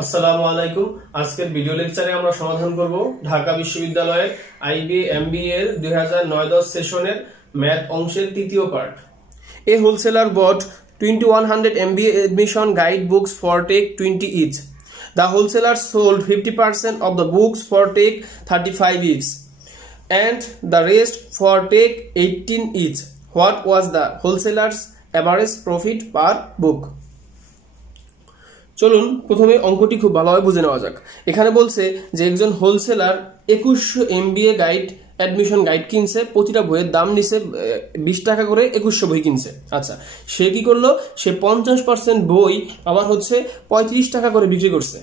আসসালামু আলাইকুম। আজকের ভিডিও লেকচারে আমরা সমাধান করব ঢাকা বিশ্ববিদ্যালয়ের আইবি এমবিএ এর 2009-10 সেশনের ম্যাথ অংশের তৃতীয় part. A wholesaler bought 2100 MBA admission guide books for take 20 each. The wholesaler sold 50% of the books for take 35 each and the rest for take 18 each. What was the wholesaler's average profit per book? চলুন প্রথমে অঙ্কটি খুব ভালোভাবে বুঝে নেওয়া যাক। এখানে বলছে যে একজন wholesaler 2100 MBA guide admission guide কিনছে, প্রতিটা বইয়ের দাম নিছে 20 টাকা করে, 2100 বই কিনছে। আচ্ছা, সে কি করলো, সে 50% বই আবার হচ্ছে 35 টাকা করে বিক্রি করছে।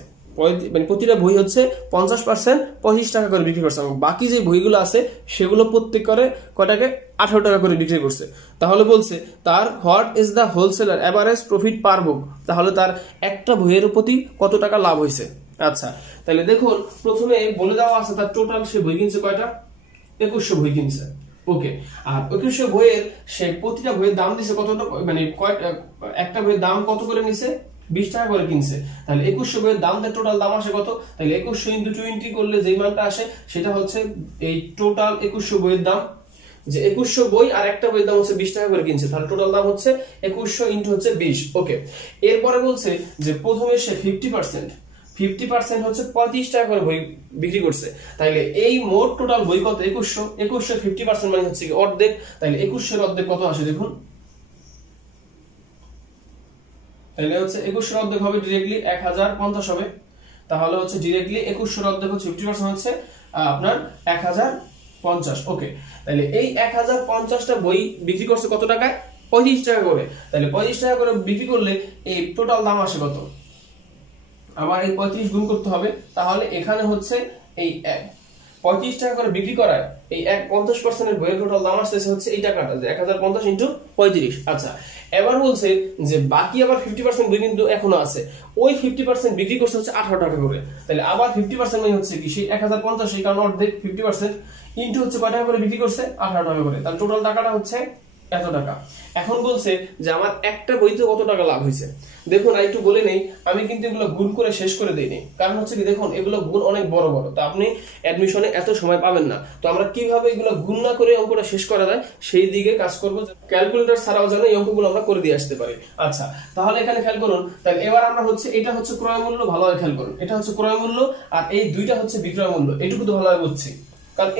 মানে প্রতিটা বই হচ্ছে 50% 25 টাকা করে বিক্রি করছে, এবং বাকি যে বইগুলো আছে সেগুলো প্রত্যেক করে কটাকে 18 টাকা করে বিক্রি করছে। তাহলে বলছে তার what is the wholesaler average profit per book, তাহলে তার একটা বইয়ের প্রতি কত টাকা লাভ হয়েছে। আচ্ছা, তাহলে দেখুন প্রথমে বলে দেওয়া আছে তার টোটাল সে বই কিনছে কয়টা, 2100 বই কিনছে। ওকে, আর 2100 বইয়ের সে প্রতিটা বইয়ের দাম দিছে কত, মানে একটা বইয়ের দাম কত করে নিছে, 20 টাকা করে কিনছে। তাহলে 2100 বইয়ের দাম টোটাল দাম আসে কত, তাহলে 2100 × 20 করলে যে মানটা আসে সেটা হচ্ছে এই টোটাল 2100 বইয়ের দাম। যে 2100 বই আর একটা বইয়ের দাম হচ্ছে 20 টাকা করে কিনছে, তাহলে টোটাল দাম হচ্ছে 2100 × হচ্ছে 20। ওকে, এরপরে বলছে যে প্রথমে সে 50% হচ্ছে 35 টাকা করে বই বিক্রি করছে। তাহলে এই মোট টোটাল বই কত, 2100 50% মানে হচ্ছে কি অর্ধেক। তাহলে 2100 এর অর্ধেক কত আসে দেখুন, তাহলে হচ্ছে 2100 এর অর্ধেক হবে ডিরেক্টলি 1050 হবে। তাহলে হচ্ছে ডিরেক্টলি 2100 এর অর্ধেক হচ্ছে 50% হচ্ছে আপনার 1050। ওকে, তাহলে এই 1050টা বই বিক্রি করছে কত টাকায়, 35 টাকা করে। তাহলে 35 টাকা করে বিক্রি করলে এই টোটাল দাম আসে কত, আবার এই 35 গুণ করতে হবে। তাহলে এখানে হচ্ছে এই 35 টাকা করে বিক্রি করায় এই 50% এর বইয়ের টোটাল দাম আসতেছে হচ্ছে এই টাকাটা, যে 1050 × 35। আচ্ছা, এবার বলছে যে বাকি আবার 50% বই কিন্তু এখনো আছে, ওই 50% বিক্রি করছে হচ্ছে 18 টাকা করে। তাহলে আবার 50% মানে হচ্ছে কি সেই 1050, সেই কারণে অর্ধেক 50% ইনটু হচ্ছে কয় টাকা করে বিক্রি করছে, 18 টাকা করে। তাহলে টোটাল টাকাটা হচ্ছে এত টাকা। এখন বলছে যে আমার একটা বইতে কত টাকা লাভ হয়েছে। দেখুন আর একটু বলে নেই, আমি কিন্তু এগুলো গুণ করে শেষ করে দেইনি, কারণ হচ্ছে কি দেখুন এগুলো গুণ অনেক বড় বড়, তো আপনি অ্যাডমিশনে এত সময় পাবেন না। তো আমরা কিভাবে এগুলো গুণ না করে অঙ্কটা শেষ করা যায় সেই দিকে কাজ করব, ক্যালকুলেটর ছাড়াও যেন এই অঙ্কগুলো আমরা করে দিয়ে আসতে পারি। আচ্ছা, তাহলে এখানে খেয়াল করুন, তাহলে এবার আমরা হচ্ছে এটা হচ্ছে ক্রয় মূল্য, ভালোভাবে খেয়াল করুন, এটা হচ্ছে ক্রয় মূল্য আর এই দুইটা হচ্ছে বিক্রয় মূল্য, এটুকু তো ভালোভাবে বুঝছি। কারণ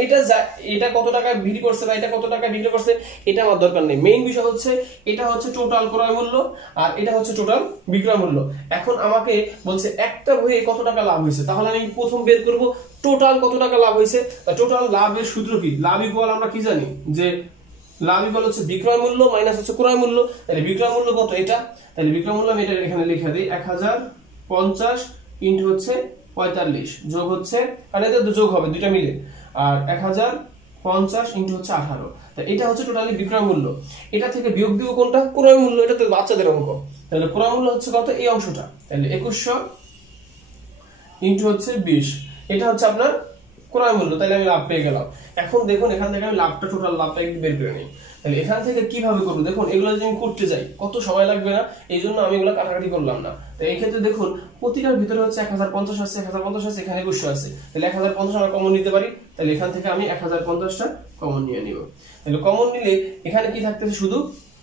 এটা কত টাকা বিক্রি করছে বা এটা কত টাকা বিক্রি করছে এটা আমার দরকার নেই, মেইন বিষয় হচ্ছে এটা হচ্ছে টোটাল ক্রয় মূল্য আর এটা হচ্ছে টোটাল বিক্রয় মূল্য। এখন আমাকে বলছে একটা বইয়ে কত টাকা লাভ হয়েছে, তাহলে আমি প্রথম বের করব টোটাল কত টাকা লাভ হয়েছে। টোটাল লাভের সূত্র কি, লাভ ইকুয়াল আমরা কি জানি যে লাভ ইকুয়াল হচ্ছে বিক্রয় মূল্য মাইনাস হচ্ছে ক্রয় মূল্য। তাহলে বিক্রয় মূল্য কত এটা, তাহলে বিক্রয় মূল্য আমি এটা এখানে লিখে দিই 1050 × হচ্ছে 45 যোগ হচ্ছে, আর এটা যোগ হবে দুইটা মিলে, আর 1050 × হচ্ছে 18। তাহলে এটা হচ্ছে টোটালি বিক্রয় মূল্য। এটা থেকে বিয়োগ দিব কোনটা, ক্রয় মূল্য, এটা তো বাচ্চাদের অঙ্ক। তাহলে ক্রয় মূল্য হচ্ছে কত, এই অংশটা। তাহলে 2100 × হচ্ছে 20, এটা হচ্ছে আপনার ক্রয় মূল্য। তাহলে আমি লাভ পেয়ে গেলাম। এখন দেখুন এখান থেকে আমি লাভটা টোটাল লাভটা বের করে নিই। তাহলে এখান থেকে কিভাবে করবো, দেখুন এগুলো যদি আমি করতে যাই কত সময় লাগবে না, এই জন্য আমি এগুলো কাটাকাটি করলাম না। তো এই ক্ষেত্রে দেখুন প্রতিটার ভিতরে হচ্ছে 1050 আছে, 1050 আছে, এখানে 2100 আছে। তাহলে 1050 আমরা কমন নিতে পারি, তাহলে এখান থেকে আমি 1050টা কমন নিয়ে নিব। তাহলে কমন নিলে এখানে কি থাকতেছে, শুধু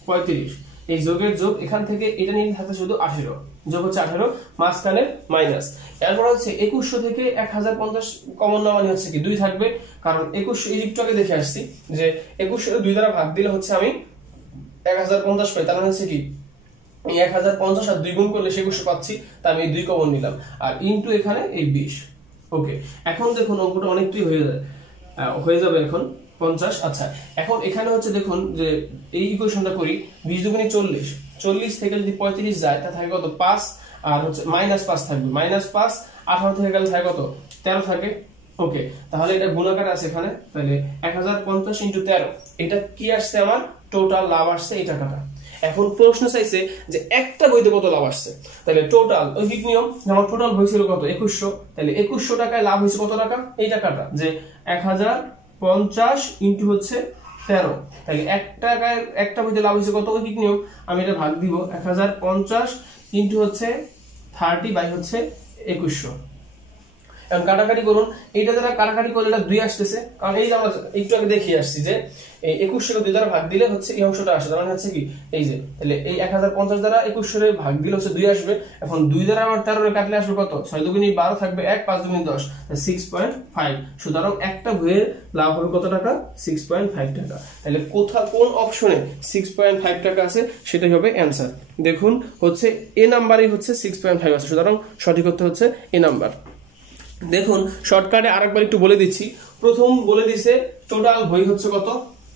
35, এই যোগের যোগ, এখান থেকে এটা নিয়ে থাকতে শুধু 18, যোগ হচ্ছে 18, মাঝখানে মাইনাস। এরপর হচ্ছে 2100 থেকে 1050 কমন নেওয়া মানে হচ্ছে কি 2 থাকবে, কারণ 2100 এই দিকটাকে দেখে আসছি যে 2100 2 দ্বারা ভাগ দিলে হচ্ছে আমি 1050 পাই। তার মানে হচ্ছে কি এই 1050 আর 2 গুণ করলে 2100 পাচ্ছি, তাই আমি 2 কমন নিলাম, আর ইনটু এখানে এই 20। ওকে, এখন দেখুন অঙ্কটা অনেকটাই হয়ে যাবে এখন 50। আচ্ছা, এখন এখানে হচ্ছে দেখুন যে এই ইকুয়েশনটা করি, 20 দুগুণে 40, 40 থেকে যদি 35 যায় তা থাকে কত 5, আর হচ্ছে -5 থাকবে, -5 18 থেকে গেলে থাকে কত 13 থাকে। ওকে, তাহলে এটা গুণাকার আছে এখানে, তাহলে 1050 × 13, এটা কি আসছে আমার টোটাল লাভ আসছে এই টাকাটা। এখন প্রশ্ন চাইছে যে একটা বইতে কত লাভ আসছে, তাহলে টোটাল ঐকিক নিয়ম, আমার টোটাল বই ছিল কত 2100, তাহলে 2100 টাকায় লাভ হয়েছে কত টাকা, এই টাকাটা যে 1050 × হচ্ছে 13। তাহলে একটা বইতে লাভ হয়েছে কত, ঐকিক নিয়ম আমি এটা ভাগ দিব 1050 × হচ্ছে 30 বাই হচ্ছে 2100। এখন কাটাকাটি করুন, এইটা দ্বারা কাটাকাটি করলে এটা 2 আসতেছে, কারণ এই যে আমরা একটু আগে দেখিয়ে আসছি যে এই 2100 কে 2 দ্বারা ভাগ দিলে হচ্ছে এই অংশটা আসে, তার মানে হচ্ছে কি এই যে, তাহলে এই 1050 দ্বারা 2100 এর ভাগ দিলে হচ্ছে 2 আসবে। এখন 2 দ্বারা আবার 13 এর কাটলে আসবে কত? 6 দুগুণে 12 থাকবে 1, 5 দুগুণে 10, 6.5। সুতরাং একটা বইয়ের লাভ হবে কত টাকা? 6.5 টাকা। তাহলে কোন অপশনে 6.5 টাকা আছে সেটাই হবে অ্যানসার। দেখুন হচ্ছে এ নাম্বারই হচ্ছে 6.5 আছে, সুতরাং সঠিক উত্তর হচ্ছে এ নাম্বার। দেখুন শর্টকাটে আরেকবার একটু বলে দিচ্ছি। প্রথম বলে দিছে টোটাল বই হচ্ছে কত?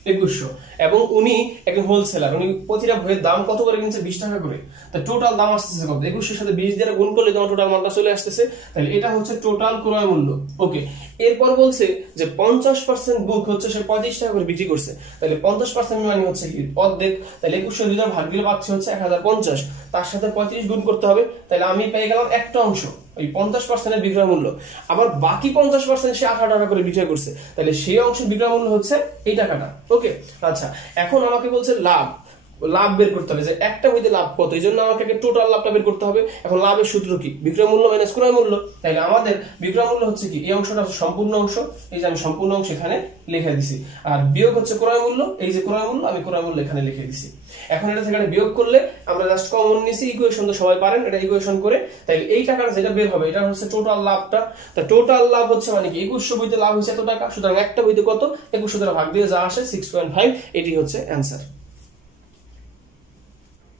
2100, এবং উনি একজন হোলসেলার, উনি প্রতিটা বইয়ের দাম কত করে কিনছে? 20 টাকা করে। তা টোটাল দাম আসতেছে কত? 2100 সাথে 20 দিয়ে গুণ করলে তোমার টোটাল মানটা চলে আসতেছে। তাহলে এটা হচ্ছে টোটাল ক্রয় মূল্য। ওকে, এরপর বলছে যে 50% বুক হচ্ছে সে 35 টাকা করে বিক্রি করছে। তাহলে 50% মানে হচ্ছে কি? অর্ধেক। তাহলে 2100 দিয়ে ভাগ দিলে পাচ্ছে হচ্ছে 1050, তার সাথে 35 গুণ করতে হবে। তাহলে আমি পেয়ে গেলাম একটা অংশ, ওই 50% এর বিক্রয় মূল্য। আবার বাকি 50% সে 18 টাকা করে বিক্রয় করছে, তাহলে সেই অংশের বিক্রয় মূল্য হচ্ছে এই টাকাটা। ওকে, আচ্ছা এখন আমাকে বলছে লাভ বের করতে হবে, যে একটা বইতে লাভ কত, এই জন্য আমাকে টোটাল লাভটা বের করতে হবে। এখন লাভের সূত্র কি? বিক্রয় মূল্য মাইনাস ক্রয় মূল্য। তাহলে আমাদের বিক্রয় মূল্য হচ্ছে কি? এই অংশটা হচ্ছে সম্পূর্ণ অংশ, এই যে আমি সম্পূর্ণ অংশ এখানে লিখে দিছি, আর বিয়োগ হচ্ছে ক্রয় মূল্য, এই যে ক্রয় মূল্য, আমি ক্রয় মূল্য এখানে লিখে দিছি। এখন এটা থেকে বিয়োগ করলে আমরা জাস্ট কমন নিছি, ইকুয়েশন তো সবাই পারেন, এটা ইকুয়েশন করে তাহলে এই টাকাটা যেটা বের হবে এটা হচ্ছে টোটাল লাভটা। তা টোটাল লাভ হচ্ছে মানে কি? 2100 বইতে লাভ হচ্ছে এত টাকা, সুতরাং একটা বইতে কত? 2100 দ্বারা ভাগ দিয়ে যা আসে 6.5, এটি হচ্ছে অ্যানসার।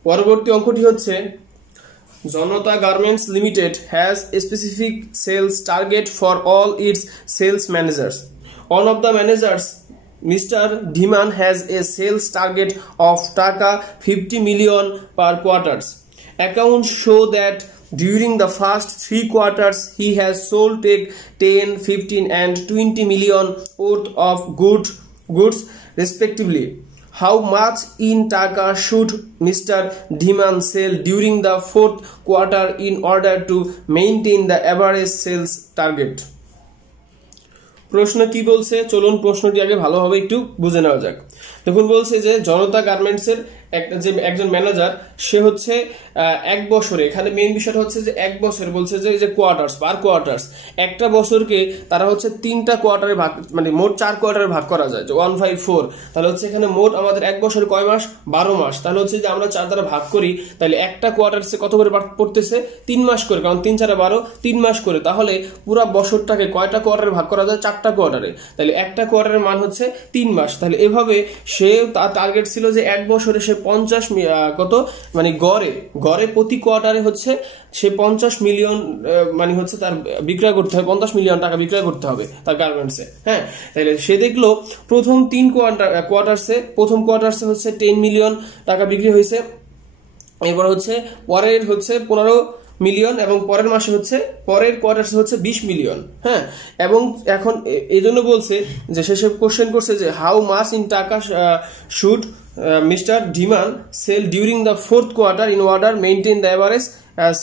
পরবর্তী অঙ্কটি হচ্ছে Janata garments limited has a specific sales target for all its sales managers. One of the managers, Mr. Dhiman, has a sales target of Taka 50 million per quarters. Accounts show that during the first 3 quarters he has sold 10, 15 and 20 million worth of goods respectively. How much in Taka should Mr. Dhiman sell during the 4th quarter in order to maintain the average sales target? প্রশ্ন কি বলছে চলুন প্রশ্নটি আগে ভালোভাবে একটু বুঝে নেওয়া যাক। দেখুন বলছে যে জনতা গার্মেন্টস এর একজন ম্যানেজার, সে হচ্ছে 1 বছরে, এখানে মেইন বিষয়টা হচ্ছে যে 1 বছর বলছে যে কোয়ার্টার্স, পার কোয়ার্টার্স, একটা বছরকে তারা হচ্ছে 3টা কোয়ার্টারে ভাগ, মানে মোট 4 কোয়ার্টারে ভাগ করা যায়, যে 1/4। তাহলে হচ্ছে এখানে মোট আমাদের 1 বছরে কয় মাস? 12 মাস। তাহলে হচ্ছে যে আমরা 4 দ্বারা ভাগ করি, তাহলে একটা কোয়ার্টারসে কত করে পড়তেছে? 3 মাস করে, কারণ 3 4 12, 3 মাস করে। তাহলে পুরো বছরটাকে কয়টা কোয়ার্টারে ভাগ করা যায়? 4টা কোয়ার্টারে। তাহলে একটা কোয়ার্টারের মান হচ্ছে 3 মাস। তাহলে এভাবে সে তার টার্গেট ছিল যে 1 বছরে সে 50 কত, মানে গড়ে প্রতি কোয়ার্টারে হচ্ছে সে 50 মিলিয়ন মানে হচ্ছে তার বিক্রয় করতে হবে, 50 মিলিয়ন টাকা বিক্রয় করতে হবে তার গার্মেন্টসে। হ্যাঁ, তাহলে সে দেখলো প্রথম 3 কোয়ার্টারসে, প্রথম কোয়ার্টারসে হচ্ছে 10 মিলিয়ন টাকা বিক্রি হয়েছে, এরপর হচ্ছে পরের হচ্ছে 15 মিলিয়ন, এবং পরের মাসে হচ্ছে পরের কোয়ার্টারসে হচ্ছে 20 মিলিয়ন। হ্যাঁ, এবং এখন এই জন্য বলছে যে শেষে কোশ্চেন করছে যে how much in taka should mister Diman sell during the 4th quarter in order maintain the average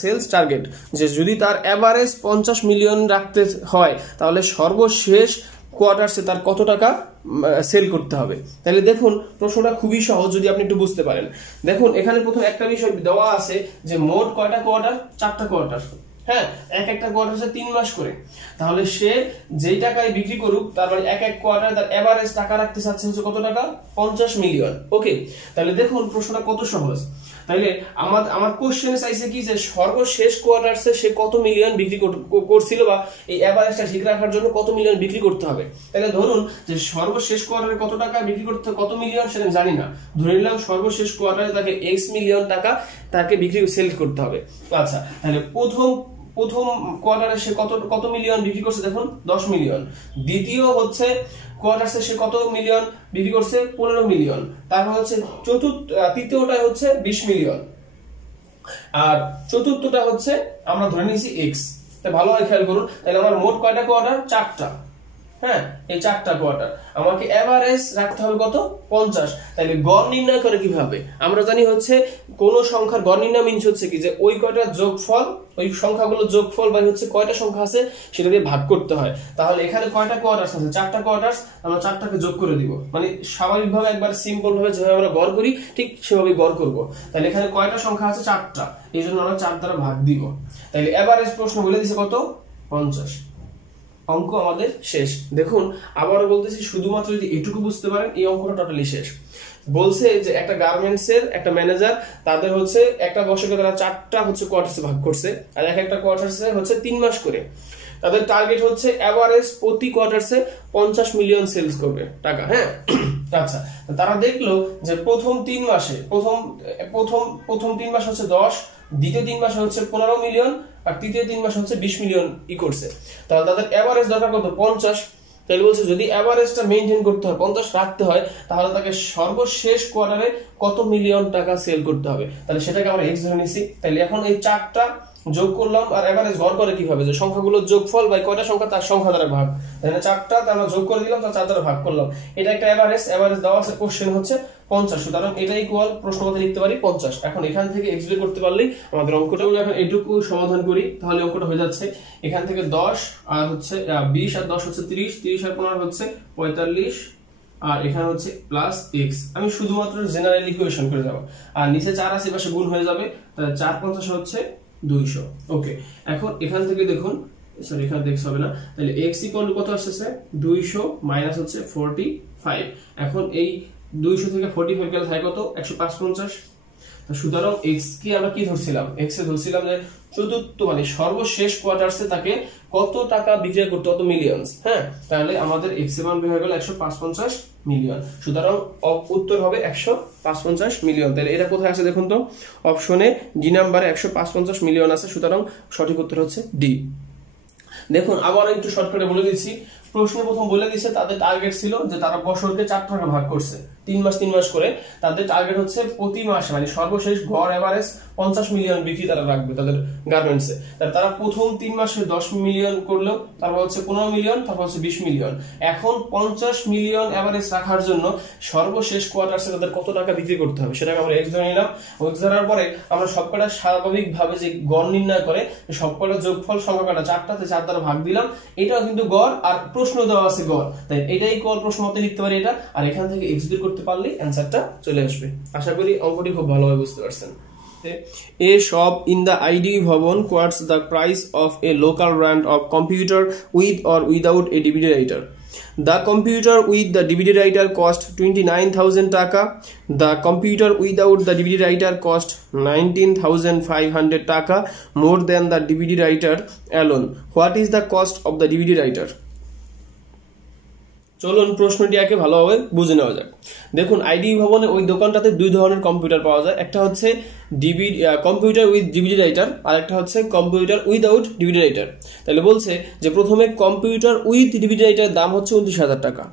sales target. যে যদি তার এভারেজ 50 মিলিয়ন রাখতে হয় তাহলে সর্বশেষ কোয়ার্টারসে তার কত টাকা সেল করতে হবে। তাহলে দেখুন প্রশ্নটা খুবই সহজ যদি আপনি একটু বুঝতে পারেন। দেখুন এখানে প্রথম একটা বিষয় দেওয়া আছে যে মোট কয়টা কোয়ার্টার? 4টা কোয়ার্টার। হ্যাঁ, একটা কোয়ার্টার হচ্ছে 3 মাস করে। তাহলে সে যেই টাকায় বিক্রি করুক, তার মানে এক কোয়ার্টার তার এভারেজ টাকা রাখতে চাচ্ছে হচ্ছে কত টাকা? 50 মিলিয়ন। ওকে, তাহলে দেখুন প্রশ্নটা কত সহজ। তাহলে আমার কোশ্চেনে চাইছে কি যে সর্বশেষ কোয়ার্টারসে সে কত মিলিয়ন বিক্রি করছিল, বা এই এভারেজটা ঠিক রাখার জন্য কত মিলিয়ন বিক্রি করতে হবে। তাহলে ধরুন যে সর্বশেষ কোয়ার্টারে কত টাকা বিক্রি করতে, কত মিলিয়ন সেটা আমি জানি না, ধরে নিলাম সর্বশেষ কোয়ার্টারে তাকে এক্স মিলিয়ন টাকা তাকে বিক্রি সেল করতে হবে। আচ্ছা, তাহলে প্রথম কোয়ার্টারে সে কত মিলিয়ন বিক্রি করছে? দেখুন 10 মিলিয়ন। দ্বিতীয় হচ্ছে কোয়ার্টারসে সে কত মিলিয়ন বিক্রি করছে? 15 মিলিয়ন। তারপর হচ্ছে তৃতীয়টা হচ্ছে 20 মিলিয়ন, আর চতুর্থটা হচ্ছে আমরা ধরে নিয়েছি এক্স। তাই ভালোভাবে খেয়াল করুন, তাহলে আমার মোট কয়টা কোয়ার্টার? 4টা। হ্যাঁ, এই 4টা কোয়ার্টার আমাকে এভারেজ রাখতে হবে কত 50। তাহলে গড় নির্ণয় করে কিভাবে? আমরা জানি হচ্ছে কোন সংখ্যার গড় নির্ণয় মিনস হচ্ছে কি যে ওই কয়টার যোগফল, ওই সংখ্যাগুলোর যোগফল বা হচ্ছে কয়টা সংখ্যা আছে সেটা দিয়ে ভাগ করতে হয়। তাহলে এখানে কয়টা কোয়ার্টার আছে? 4টা কোয়ার্টার, আমরা 4টাকে যোগ করে দিব, মানে স্বাভাবিকভাবে একবার সিম্পল ভাবে যেভাবে আমরা গড় করি ঠিক সেভাবে গড় করব। তাহলে এখানে কয়টা সংখ্যা আছে? 4টা, এই জন্য আমরা 4 দ্বারা ভাগ দিব। তাহলে এভারেজ প্রশ্ন বলে দিছে কত 50। অঙ্ক আমাদের শেষ। দেখুন আবারও বলতেছি, শুধুমাত্র যদি এটুকু বুঝতে পারেন এই অঙ্কটা টোটালি শেষ। বলছে যে একটা গার্মেন্টস এর একটা ম্যানেজার, তাদের হচ্ছে একটা বছরকে তারা 4টা হচ্ছে কোয়ার্টার্সে ভাগ করছে, আর একটা কোয়ার্টার্সে হচ্ছে 3 মাস করে। তাদের টার্গেট হচ্ছে এভারেজ প্রতি কোয়ার্টার্সে 50 মিলিয়ন সেলস করবে টাকা। হ্যাঁ, আচ্ছা, তারা দেখলো যে প্রথম 3 মাসে প্রথম 3 মাস হচ্ছে 10, দ্বিতীয় 3 মাসে হচ্ছে 15 মিলিয়ন, আর তৃতীয় 3 মাসে হচ্ছে 20 মিলিয়ন করছে। তাহলে তাদের এভারেজ দরকার কত 50। তাহলে বলছে যদি এভারেজটা মেইনটেইন করতে হয় 50 রাখতে হয়, তাহলে তাকে সর্বশেষ কোয়ার্টারে কত মিলিয়ন টাকা সেল করতে হবে। তাহলে সেটাকে আমরা এক্স ধরে নিছি। তাহলে এখন এই 4টা যোগ করলাম, আর এভারেজ গড় করে কিভাবে? যে সংখ্যাগুলোর যোগফল বাই কয়টা সংখ্যা তার সংখ্যা দ্বারা ভাগ। তাহলে 4টা আমরা যোগ করে দিলাম, তার 4 দ্বারা ভাগ করলাম। এটা একটা এভারেজ দেওয়া আছে, কোশ্চেন হচ্ছে 50, সুতরাং এটা ইকুয়াল প্রশ্নপত্রে লিখতে পারি 50। এখন এখান থেকে এক্স বের করতে পারলেই আমাদের অঙ্কটা, এখন এটুকু সমাধান করি তাহলে অঙ্কটা হয়ে যাচ্ছে। এখান থেকে 10 আর হচ্ছে 20 আর 10 হচ্ছে 30, 30 আর 15 হচ্ছে 45, আর এখানে হচ্ছে প্লাস এক্স। আমি শুধুমাত্র জেনারেল ইকুয়েশন করে যাব, আর নিচে 4 আছে পাশে গুণ হয়ে যাবে, তাহলে 4 50 হচ্ছে 200। ওকে, এখন এখান থেকে দেখুন, সরি এখানে দেখতে হবে না, তাহলে x ইকুয়াল টু কত আসছে 200 মাইনাস হচ্ছে 45। এখন এই 200 থেকে 45 গেলে থাকে কত 155। তো সুতরাং x কি আমরা কি ধরছিলাম? x এ ধরছিলাম যে চতুর্থ মানে সর্বশেষ কোয়ার্টারসে তাকে কত টাকা বিক্রয় করতে, কত মিলিয়নস। হ্যাঁ, তাহলে আমাদের x এর মান বের হয়ে গেল 155 মিলিয়ন। সুতরাং উত্তর হবে 155 মিলিয়ন। তাহলে এটা কোথায় আছে দেখুন তো, অপশনে ডি নাম্বারে 155 মিলিয়ন আছে, সুতরাং সঠিক উত্তর হচ্ছে ডি। দেখুন আবার একটু শর্টকাটে বলে দিচ্ছি। প্রশ্ন প্রথম বলে দিয়েছে তাদের টার্গেট ছিল যে তারা বছরকে 4 ভাগে ভাগ করছে, 3 মাস করে। তাদের টার্গেট হচ্ছে প্রতি মাসে মানে সর্বশেষ গড় এভারেজ 50 মিলিয়ন বিক্রি তারা রাখবে তাদের গার্মেন্টসে। তারা প্রথম 3 মাসে 10 মিলিয়ন করলো, তারপর হচ্ছে 15 মিলিয়ন, তারপর হচ্ছে 20 মিলিয়ন। এখন 50 মিলিয়ন এভারেজ রাখার জন্য সর্বশেষ কোয়ার্টারসে তাদের কত টাকা বিক্রি করতে হবে সেটাকে আমরা এক্স ধরে নিলাম। এক্স ধরার পরে আমরা সবকটা স্বাভাবিকভাবে যে গড় নির্ণয় করে সবকটা যোগফল সংখ্যাটা 4টাতে 4 দ্বারা ভাগ দিলাম, এটাও কিন্তু গড়, আর প্রশ্ন দেওয়া আছে গড়, তাই এটাই গড় প্রশ্ন মতে লিখতে পারি এটা। আর এখান থেকে এক্স বের করতে পারলে অ্যানসারটা চলে আসবে। আশা করি অঙ্কটি খুব ভালোভাবে বুঝতে পারছেন। A shop in the IDB Bhavan quotes the price of a local brand of computer with or without a DVD writer. The computer with the DVD writer cost 29,000 taka. The computer without the DVD writer cost 19,500 taka, more than the DVD writer alone. What is the cost of the DVD writer? চলুন প্রশ্নটি আগে ভালোভাবে বুঝে নেওয়া যাক। দেখুন IDB ভবনে ওই দোকানটাতে দুই ধরনের কম্পিউটার পাওয়া যায়, একটা হচ্ছে কম্পিউটার উইথ ডিভিডি রাইটার, আর একটা হচ্ছে কম্পিউটার উইদাউট ডিভিডি রাইটার। তাহলে বলছে যে প্রথমে কম্পিউটার উইথ ডিভিডি রাইটারের দাম হচ্ছে 29,000 টাকা,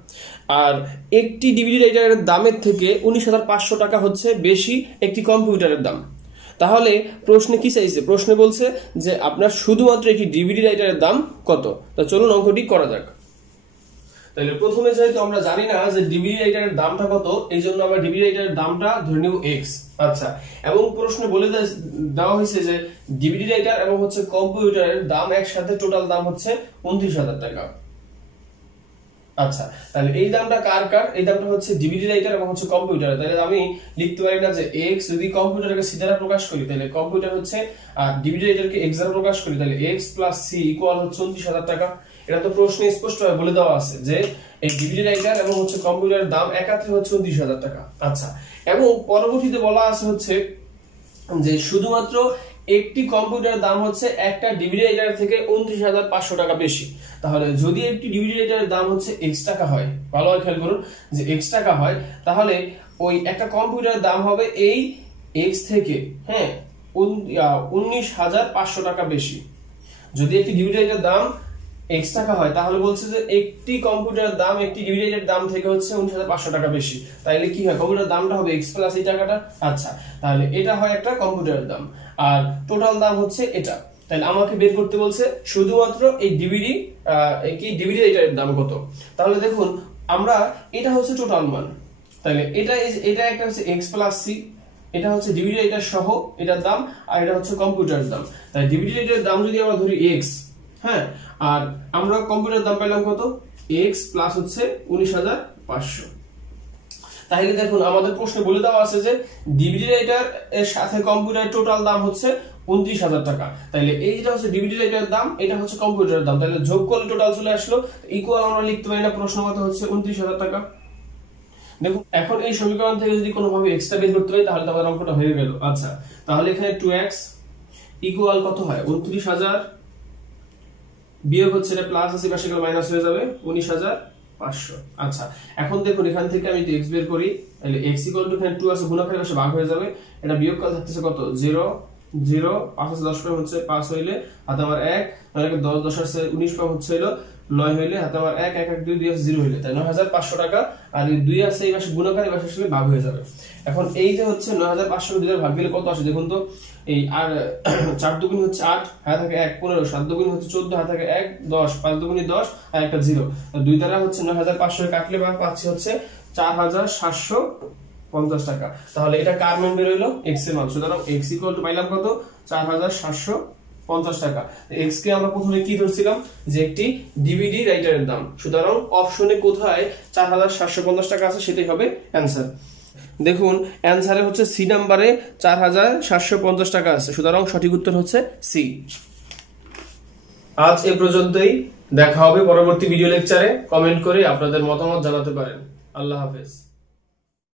আর একটি ডিভিডি রাইটারের দামের থেকে 19,500 টাকা হচ্ছে বেশি একটি কম্পিউটারের দাম। তাহলে প্রশ্নে কি চাইছে? প্রশ্নে বলছে যে আপনার শুধুমাত্র একটি ডিভিডি রাইটারের দাম কত। তা চলুন অঙ্কটি করা যাক। তাহলে প্রথমে যেহেতু আমরা জানি না যে ডিভিডি রাইটারের দামটা কত, এই জন্য আমরা ডিভিডি রাইটারের দামটা ধরে নিব এক্স। আচ্ছা, এবং প্রশ্নে বলে দেওয়া হয়েছে যে ডিভিডি রাইটার এবং হচ্ছে কম্পিউটারের দাম একসাথে টোটাল দাম হচ্ছে 29,000 টাকা। আচ্ছা, তাহলে এই দামটা কার? এই দামটা হচ্ছে ডিভিডি রাইটার এবং হচ্ছে কম্পিউটার। তাহলে আমি লিখতে পারি না যে এক্স, যদি কম্পিউটারকে সি দ্বারা প্রকাশ করি তাহলে কম্পিউটার হচ্ছে, আর ডিভিডি রাইটারকে এক্স দ্বারা প্রকাশ করি তাহলে এক্স প্লাস সি ইকুয়াল হচ্ছে 29,000 টাকা। এটা তো প্রশ্নে স্পষ্টভাবে বলে দেওয়া আছে যে এই ডিভিডি রাইটার এবং হচ্ছে কম্পিউটারের দাম একাত্রে হচ্ছে 29,000 টাকা। আচ্ছা, এবং পরবর্তীতে বলা আছে হচ্ছে যে শুধুমাত্র একটি কম্পিউটারের দাম হচ্ছে একটা ডিভিডি রাইটার থেকে 29,500 টাকা বেশি। তাহলে যদি একটি ডিভিডি রাইটারের দাম হচ্ছে এক্স টাকা হয়, ভালোভাবে খেয়াল করুন যে এক্স টাকা হয়, তাহলে ওই একটা কম্পিউটারের দাম হবে এই এক্স থেকে 19,500 টাকা বেশি। যদি একটি ডিভিডি রাইটারের দাম এক্স টাকা হয় তাহলে বলছে যে একটি কম্পিউটারের দাম একটি ডিভিডি রাইটারের দাম থেকে হচ্ছে 19,500 টাকা বেশি। তাইলে কি হয়? কম্পিউটারের দামটা হবে এক্স প্লাস এই টাকাটা। আচ্ছা, তাহলে এটা হয় একটা কম্পিউটারের দাম, আর টোটাল দাম হচ্ছে এটা। তাহলে আমাকে বের করতে বলছে শুধুমাত্র এই ডিভিডি এটার দাম কত। তাহলে দেখুন আমরা এটা হচ্ছে টোটাল মান, তাহলে এটা একটা হচ্ছে x প্লাস c, এটা হচ্ছে ডিভিডি এটা সহ এটার দাম, আর এটা হচ্ছে কম্পিউটারের দাম। তাই ডিভিডি এটার দাম যদি আমরা ধরি x, হ্যাঁ, আর আমরা কম্পিউটারের দাম পেলাম কত, x প্লাস হচ্ছে 19,500। তাহলে দেখুন আমাদের প্রশ্নে বলে দেওয়া আছে যে ডিভিডি রাইটার এর সাথে কম্পিউটারের টোটাল দাম হচ্ছে 29,000 টাকা। তাহলে এইটা হচ্ছে ডিভিডি রাইটারের দাম, এটা হচ্ছে কম্পিউটারের দাম, তাহলে যোগ করলে টোটাল চলে আসলো, ইকুয়াল আমরা লিখতে পারি না, প্রশ্ন মতো হচ্ছে 29,000 টাকা। দেখুন এখন এই সমীকরণ থেকে যদি কোনোভাবে এক্সট্রা বের করতে পারি তাহলে আমাদের অঙ্কটা হয়ে গেল। আচ্ছা তাহলে এখানে 2x ইকুয়াল কত হয়, 29,000 বিয়োগ হচ্ছে এটা প্লাস আছে পাশে গেলে মাইনাস হয়ে যাবে 19,500। আচ্ছা এখন দেখুন এখান থেকে আমি যদি x বের করি তাহলে x ইকুয়াল টু এখানে 2 আছে গুণাকারে পাশে ভাগ হয়ে যাবে, এটা বিয়োগ করা থাকতেছে কত 0 0 5 আছে 10 পাম হচ্ছে 5 হইলে হাতে আমার 1 মানে 10 10 আছে 19 পাম হচ্ছে হলো 9 হইলে হাতে আমার 1 1 1 2 2 আছে 0 হইলে, তাই 9,500 টাকা। আর এই 2 আছে এই পাশে গুণাকারে পাশে আসলে ভাগ হয়ে যাবে। এখন এই যে হচ্ছে 9,500 কে 2 দ্বারা ভাগ দিলে কত আসে দেখুন তো, এই আর 4 দুগুণ হচ্ছে 8 হাতে থাকে 1 15 7 দুগুণ হচ্ছে 14 হাতে থাকে 1 10 5 দুগুণী 10 আর একটা 0, 2 দ্বারা হচ্ছে 9,500 কাটলে বা পাচ্ছি হচ্ছে 4,750 টাকা। তাহলে এটা কার মান বের হইলো, x এর মান। সুতরাং x ইকুয়াল টু পাইলাম কত 4,750 টাকা। x কে আমরা প্রথমে কি ধরছিলাম যে একটি ডিভিডি রাইটারের দাম, সুতরাং অপশনে কোথায় 4,750 টাকা আছে সেটাই হবে অ্যানসার। দেখুন অ্যানসারে হচ্ছে সি নাম্বারে 4,750 টাকা আছে, সুতরাং সঠিক উত্তর হচ্ছে সি। আজ এ পর্যন্তই, দেখা হবে পরবর্তী ভিডিও লেকচারে। কমেন্ট করে আপনাদের মতামত জানাতে পারেন। আল্লাহ হাফেজ।